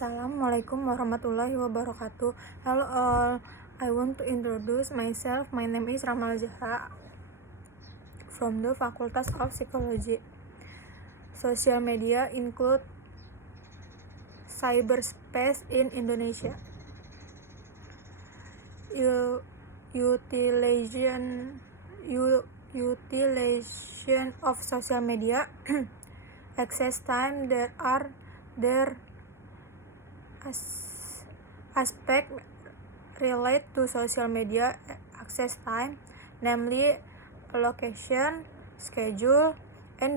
Assalamualaikum warahmatullahi wabarakatuh. Hello all, I want to introduce myself. My name is Ramal Zahra from the Faculty of Psychology. Social media include cyberspace in Indonesia. Utilization of social media. Access time. There aspect relate to social media access time, namely allocation, schedule, and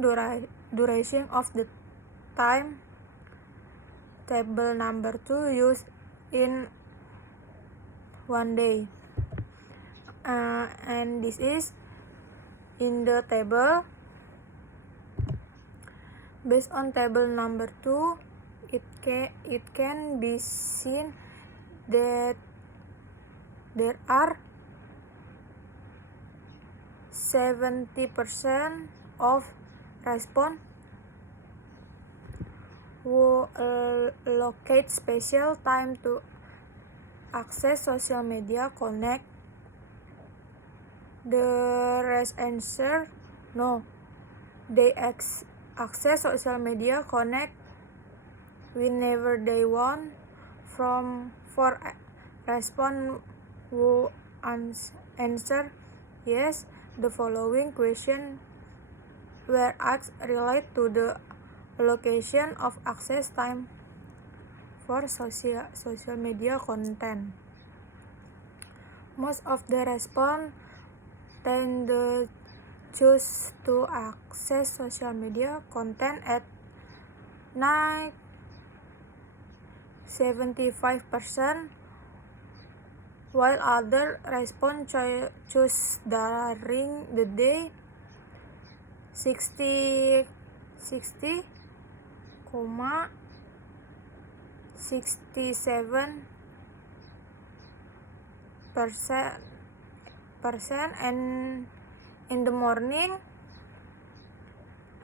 duration of the time. Table number 2 used in one day, and this is in the table. Based on table number 2, it can be seen that there are 70% of respondents who allocate special time to access social media connect. The rest answer no. They access social media connect whenever they want. For respond who answer yes, the following question were asked relate to the allocation of access time for social media content. Most of the respondents tend to choose to access social media content at night, 75%, while other respondents choose during the day, 67%, and in the morning,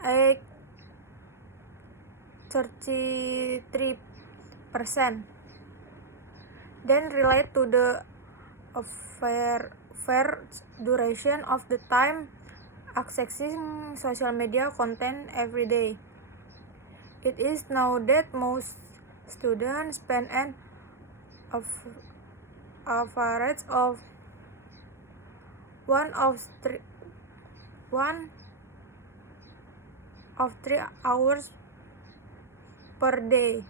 33%. Then relate to the fair duration of the time accessing social media content every day. It is known that most students spend an average of 1 of 3 hours per day.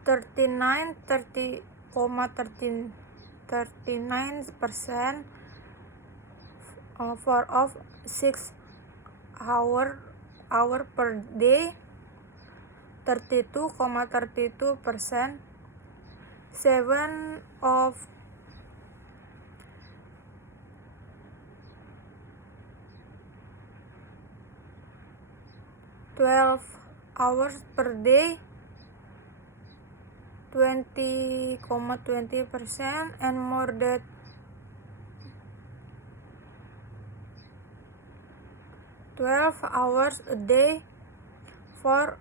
39% for of 6 hour per day. 32% 7 of 12 hours per day. 20% and more than 12 hours a day, 4%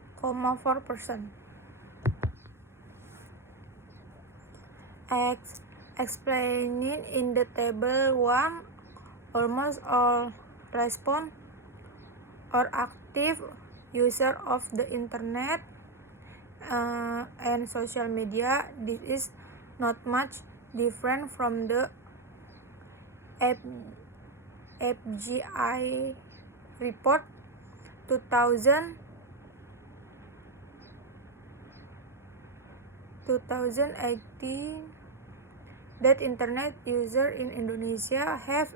explaining in the table 1. Almost all respond or active user of the internet and social media. This is not much different from the FGI report 2018 that internet users in Indonesia have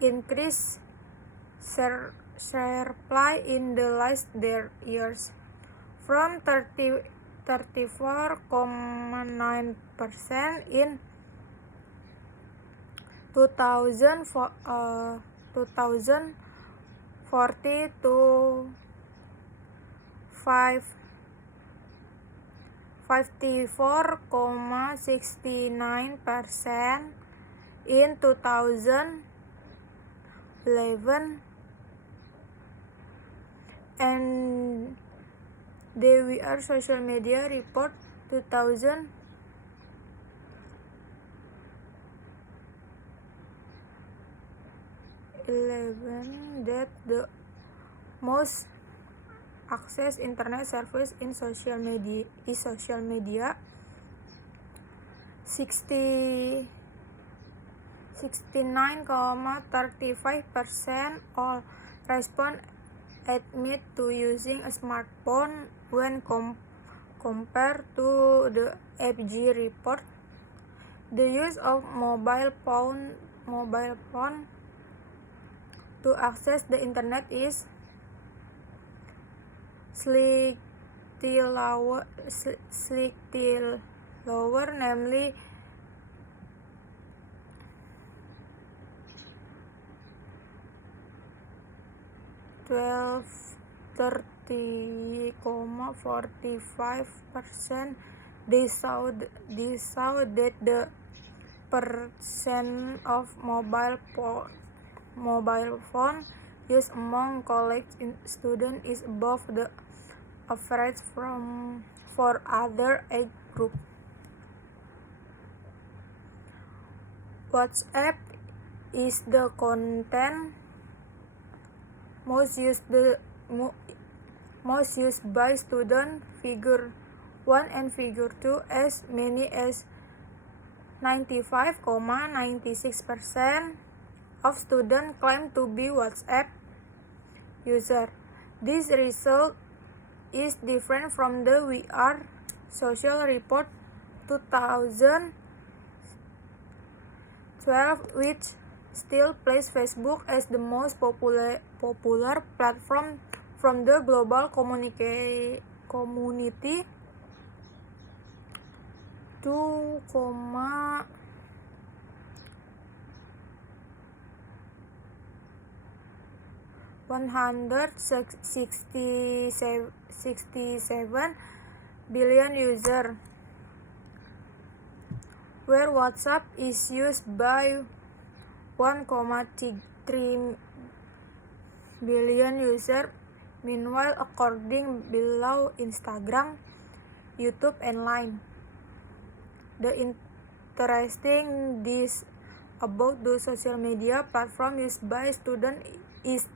increased sharply in the last years, from 34.9% in 2014 to 54.69% in 2011, and The We Are Social Media Report 2011 that the most accessed internet service in social media is social media. 69.35% all respond admit to using a smartphone when compared to the FG report. The use of mobile phone to access the internet is slightly lower, namely 30.45%. They saw that the percent of mobile phone use among college students is above the average for other age group. WhatsApp is the content most used by students. Figure 1 and Figure 2, as many as 95.96% of students claim to be WhatsApp user. This result is different from the We Are Social Report 2012, which still places Facebook as the most popular platform from the global community. 2,167 billion users, where WhatsApp is used by 1,3 billion users. Meanwhile, according below Instagram, YouTube, and Line. The interesting this about the social media platform used by students is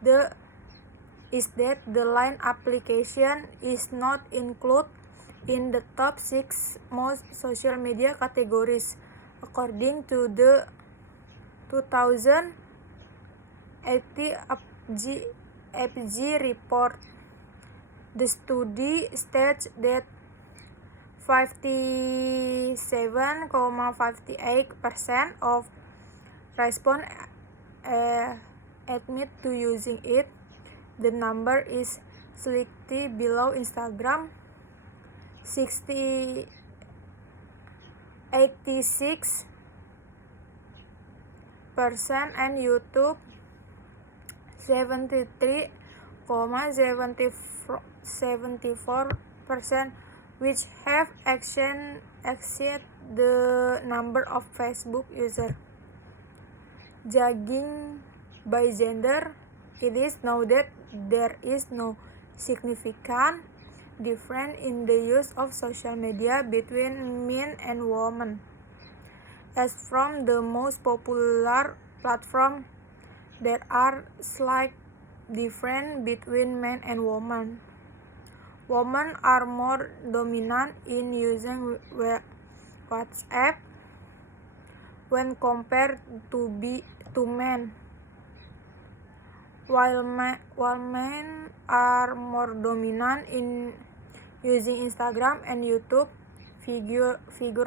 that the Line application is not included in the top 6 most social media categories, according to the 2018 FG report. The study states that 57.58% of respondents admit to using it. The number is slightly below Instagram, 86%, and YouTube, 73.74%, which have exceeded the number of Facebook users. Judging by gender, it is known that there is no significant difference in the use of social media between men and women. As from the most popular platform, there are slight differences between men and women. Women are more dominant in using WhatsApp when compared to men, while men are more dominant in using Instagram and YouTube. Figure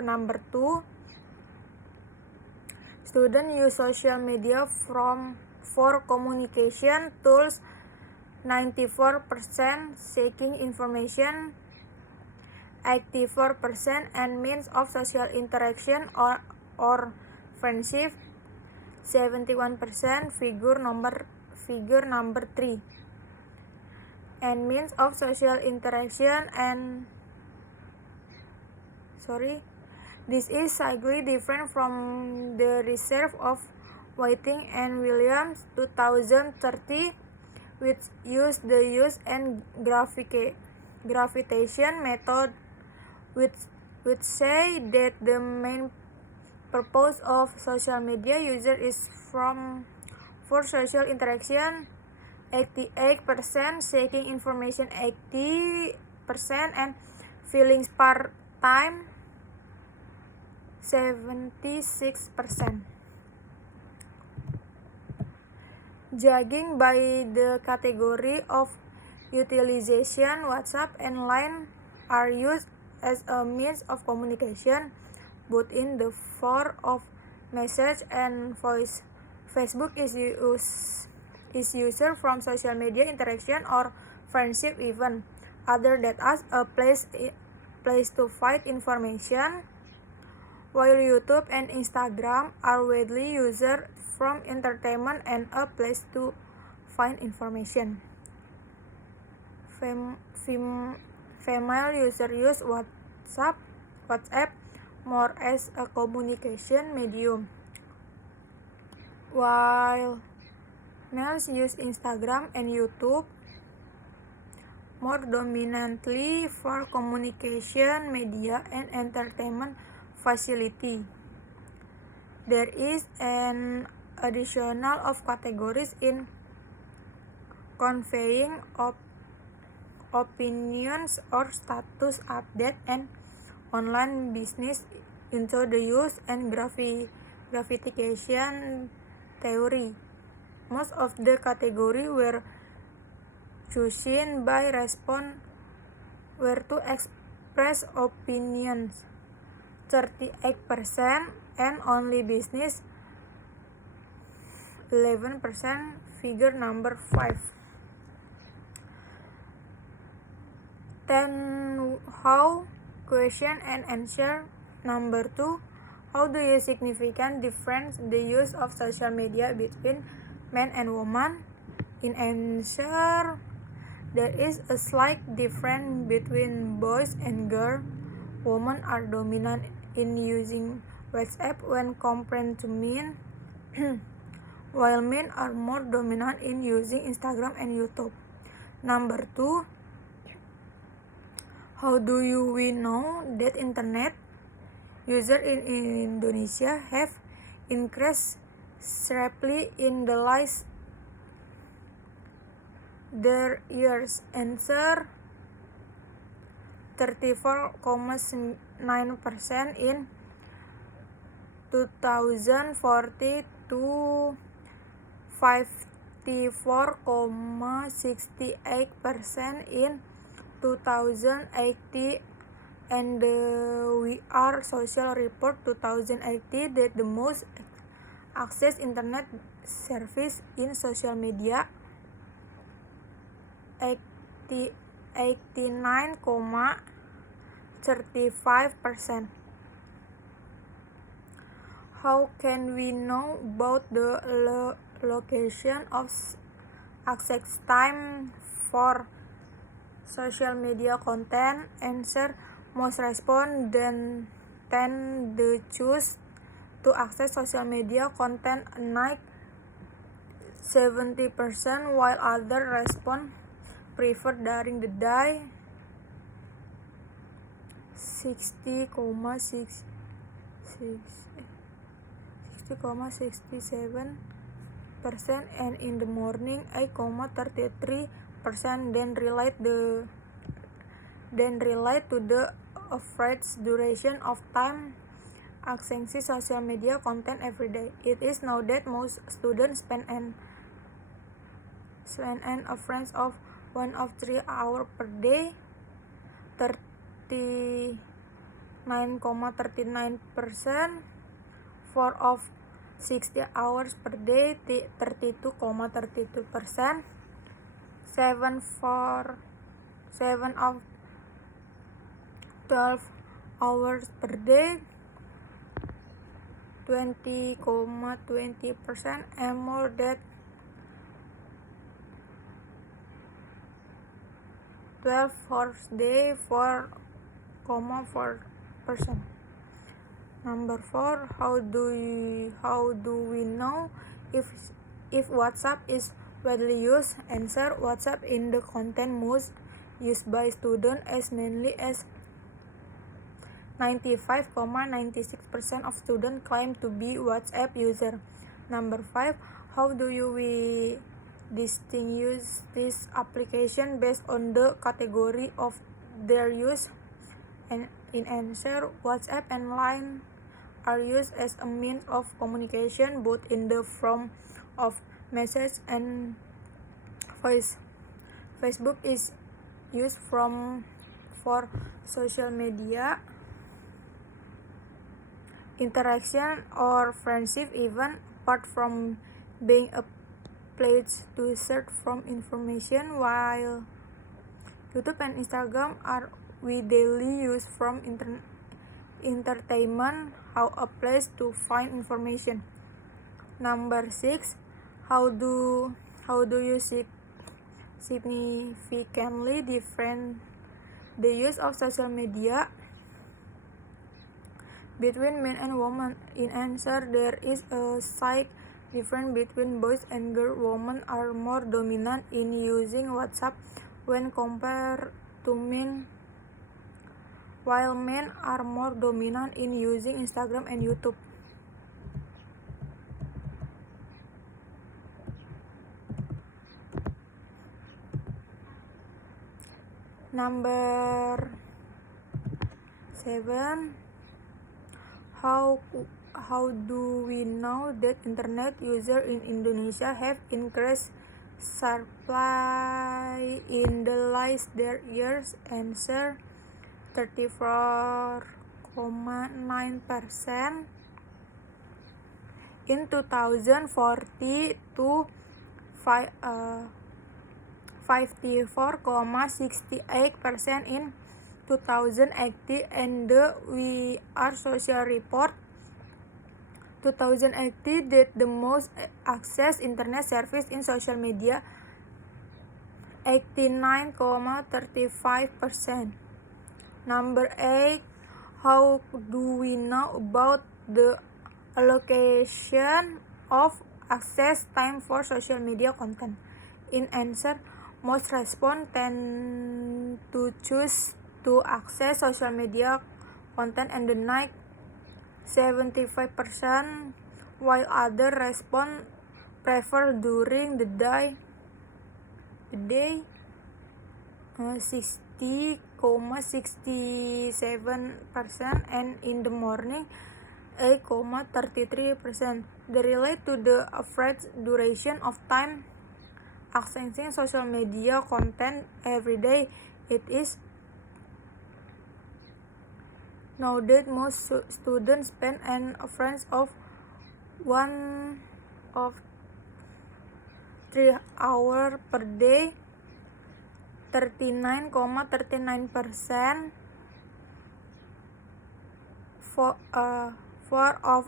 number 2. Students use social media for communication tools, 94%, seeking information, 84%, and means of social interaction or friendship, 71%. Figure number 3. And means of social interaction this is slightly different from the research of Whiting and Williams 2030, which used the use and gravitation method, which say that the main purpose of social media user is for social interaction, 88%, seeking information 80%, and feelings part time 76%. Judging by the category of utilization, WhatsApp and Line are used as a means of communication, both in the form of message and voice. Facebook is used from social media interaction or friendship even, other than as a place to find information, while YouTube and Instagram are widely used from entertainment and a place to find information. Female users use WhatsApp more as a communication medium, while males use Instagram and YouTube more dominantly for communication media and entertainment facility. There is an additional of categories in conveying opinions or status update and online business into the use and gratification theory. Most of the categories were chosen by respondents were to express opinions, 38%, and only business, 11%. Figure number 5. 10. How? Question and answer. Number 2. How do you significant difference the use of social media between men and women? In answer, there is a slight difference between boys and girls. Women are dominant in using WhatsApp when compared to men, while men are more dominant in using Instagram and YouTube. Number 2. How do we know that internet users in Indonesia have increased sharply in the last years? Answer: 34.9% in 2040 to 54.68% in 2080, and the We Are Social Report 2080 that the most accessed internet service in social media, 89.35%. How can we know about the location of access time for social media content? Answer: most respondents tend to choose to access social media content at night, 70%, while other respond prefer during the day, 60.67%, and in the morning, 8.33%. Then relate to the average duration of time accessing social media content every day. It is known that most students spend an average of 3 hours per day, 39.39%, 4 of 60 hours per day, 32.32%, 7 of 12 hours per day, 20.20%, and more than 12 hours day, 4.4%. Number 4. How do we know if WhatsApp is widely used? Answer: WhatsApp in the content most used by students as many as 95.96% of students claim to be WhatsApp user. Number 5. How do we distinguish this application based on the category of their use? And in answer, WhatsApp and Line are used as a means of communication both in the form of message and voice. Facebook is used for social media interaction or friendship, even apart from being a place to search for information, while YouTube and Instagram are widely used from entertainment, how a place to find information. Number 6. How do you significantly different the use of social media between men and women? In answer, there is a slight difference between boys and girls. Women are more dominant in using WhatsApp when compared to men, while men are more dominant in using Instagram and YouTube. Number 7. How do we know that internet users in Indonesia have increased sharply in the last years? Answer: 34.9% in 2040 to 54.68% in 2080, and the We Are Social report 2080 that the most accessed internet service in social media 89.35%. Number 8. How do we know about the allocation of access time for social media content? In answer, most respondents tend to choose to access social media content at the night 75%, while other respondents prefer during the day 60.67%, and in the morning 8.33%. The relate to the average duration of time accessing social media content every day. It is now that most students spend an average of 1 of 3 hours per day. 39.39% 4 of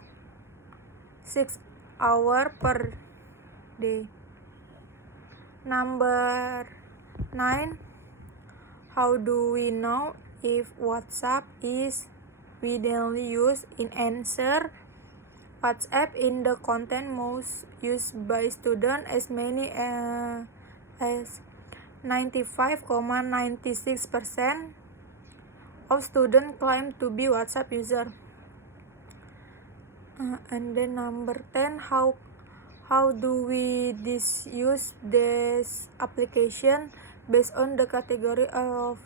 6 hours per day. Number 9. How do we know if WhatsApp is widely used? In answer, WhatsApp in the content most used by students as many as 95.96% of students claim to be WhatsApp user. And then number 10. How do we use this application based on the category of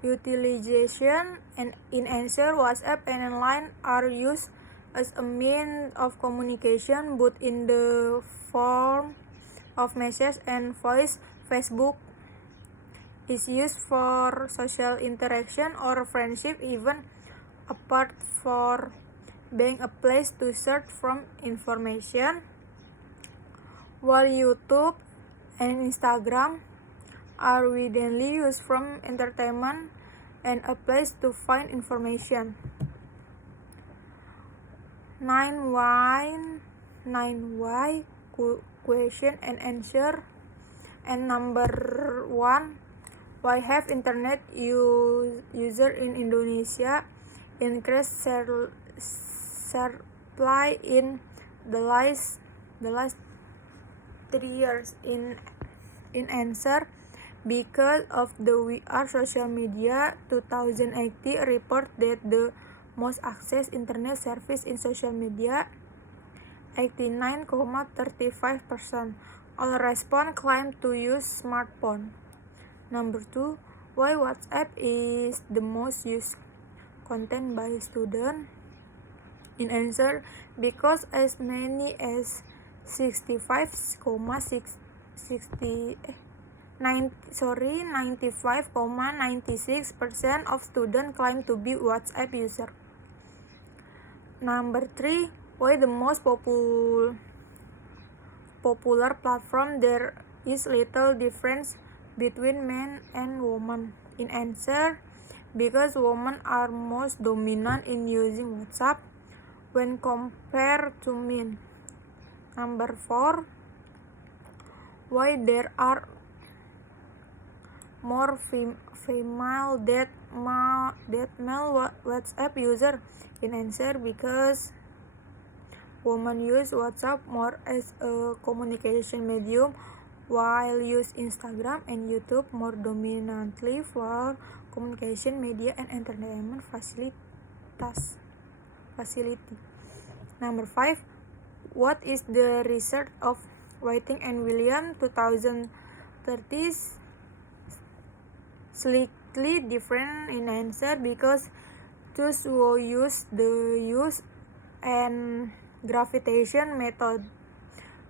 utilization? And in answer, WhatsApp and Line are used as a means of communication both in the form of message and voice. Facebook is used for social interaction or friendship, even apart from being a place to search for information, while YouTube and Instagram are widely used for entertainment and a place to find information. 9 why question and answer. And number 1. Why have internet user in Indonesia increased sharply in the last 3 years? In answer, Because of the We Are Social Media 2018 report that the most accessed internet service in social media, 89.35%. All respond claim to use smartphone. Number 2, why WhatsApp is the most used content by student? In answer, because as many as 95.96% of students claim to be WhatsApp user. Number 3, why the most popular platform there is little difference between men and women? In answer, because women are most dominant in using WhatsApp when compared to men. Number 4, why there are more female than male WhatsApp user? In answer, because women use WhatsApp more as a communication medium, while use Instagram and YouTube more dominantly for communication media and entertainment facility. Number 5, what is the result of Whiting and William 2030 slightly different? In answer, because those who use the use and gravitation method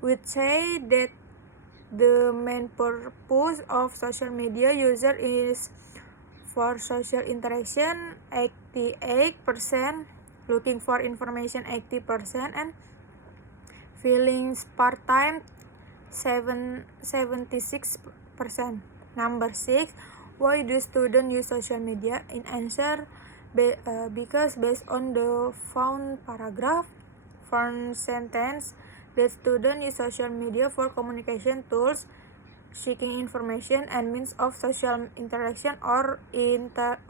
would say that the main purpose of social media user is for social interaction, 88%, looking for information, 80%, and feelings part-time, 76%. Number 6, why do students use social media? In answer, because based on the found sentence, that students use social media for communication tools, seeking information, and means of social interaction or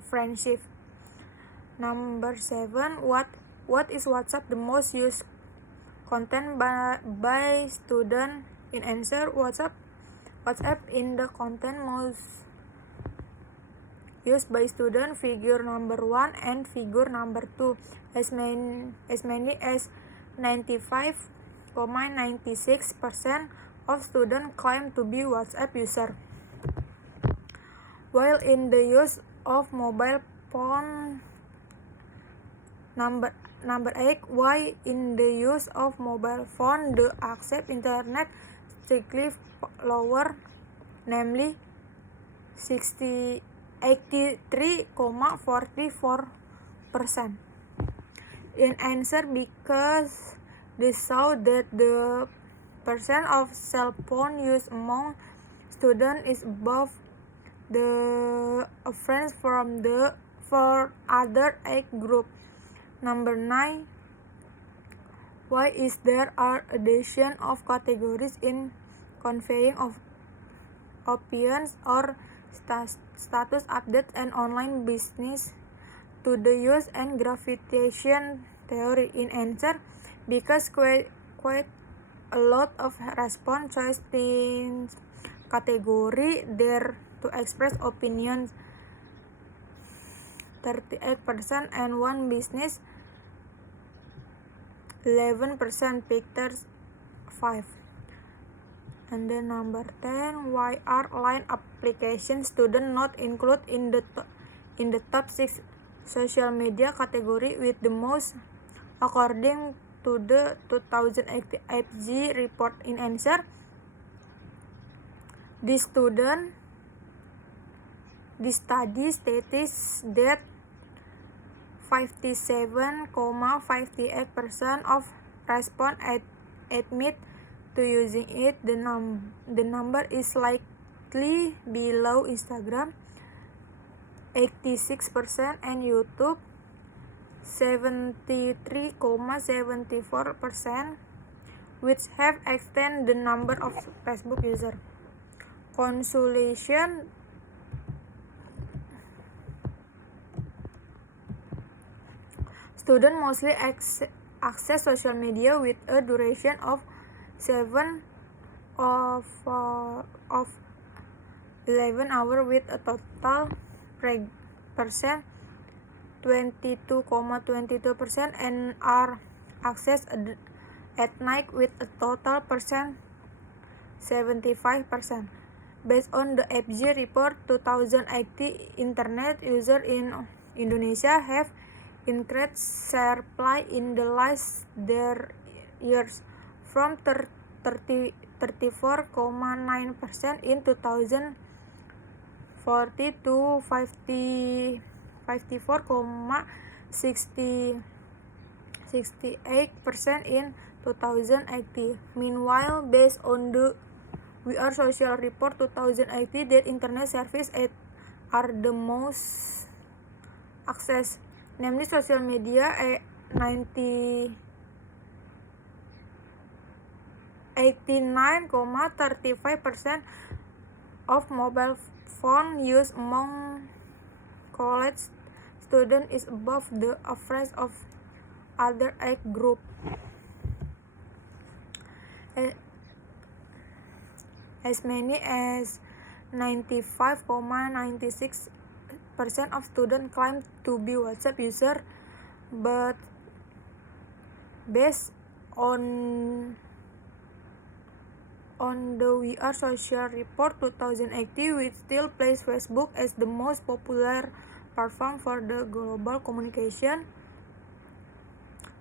friendship. Number 7, what is WhatsApp the most used content by student? In answer, WhatsApp in the content most used by student, figure number 1 and figure number 2, as many as 95.96% of students claim to be WhatsApp user. While in the use of mobile phone, number 8, why in the use of mobile phone the access internet strictly lower, namely 83.44%. In answer, because they saw that the percent of cell phone use among students is above the average for other age group. Number 9, why is there are addition of categories in conveying of opinions or status updates and online business to the use and gravitation theory? In answer, because quite a lot of response choice in category there to express opinions, 38%, and one business, 11%, pictures 5. And then number 10, why are line application students not included in the top 6 social media category with the most according to the 2018 FG report? In answer, the study states that 57.58% of respondents admit to using it. The number is slightly below Instagram, 86%, and YouTube, 73.74%, which have extended the number of Facebook users. Consolation. Students mostly access social media with a duration of 7 of 11 hours with a total percent 22.22% and are accessed at night with a total percent 75%. Based on the FG report 2018, internet users in Indonesia have increased sharply in the last years from 34.9% in 2014 to 54.68% in 2018. Meanwhile, based on the We Are Social Report 2018, that internet services are the most accessed, namely social media 89.35% of mobile phone use among college students is above the average of other age groups. As many as 95.96% of students claim to be WhatsApp users, but based on the We Are Social Report 2018, we still place Facebook as the most popular platform for the global communication.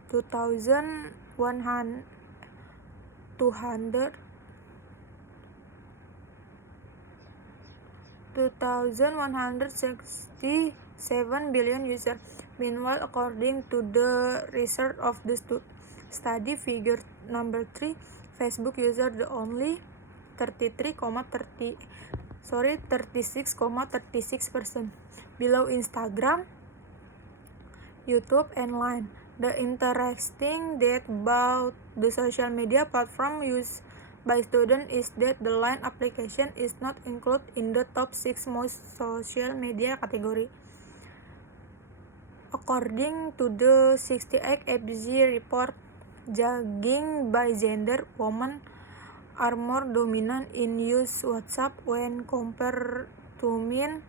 2,167 billion users. Meanwhile, according to the research of the study figure number 3, Facebook users the only 36.36% below Instagram, YouTube, and Line. The interesting thing about the social media platform used by students is that the Line application is not included in the top 6 most social media category. According to the 68 FG report, judging by gender, women are more dominant in use WhatsApp when compared to men,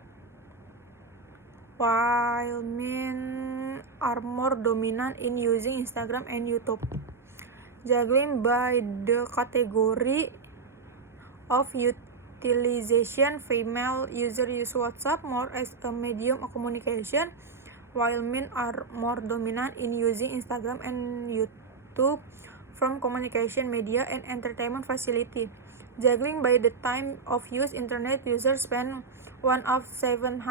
while men are more dominant in using Instagram and YouTube. Judging by the category of utilization, female users use WhatsApp more as a medium of communication, while men are more dominant in using Instagram and YouTube from communication, media, and entertainment facility. Judging by the time of use, internet users spend 1 of 7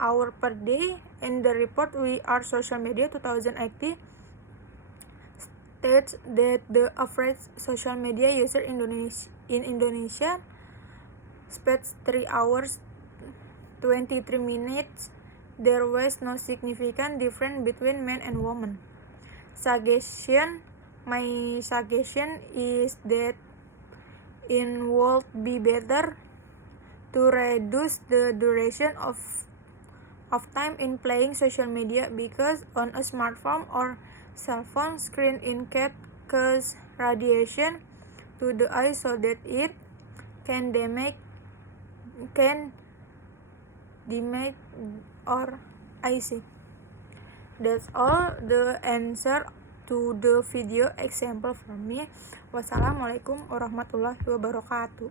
hours per day. In the report We Are Social Media 2018 states that the average social media user in Indonesia spends 3 hours 23 minutes. There was no significant difference between men and women. My suggestion is that it would be better to reduce the duration of time in playing social media, because on a smartphone or cell phone screen it causes radiation to the eye, so that it can damage or eyesight. That's all the answer to the video example from me. Wassalamualaikum warahmatullahi wabarakatuh.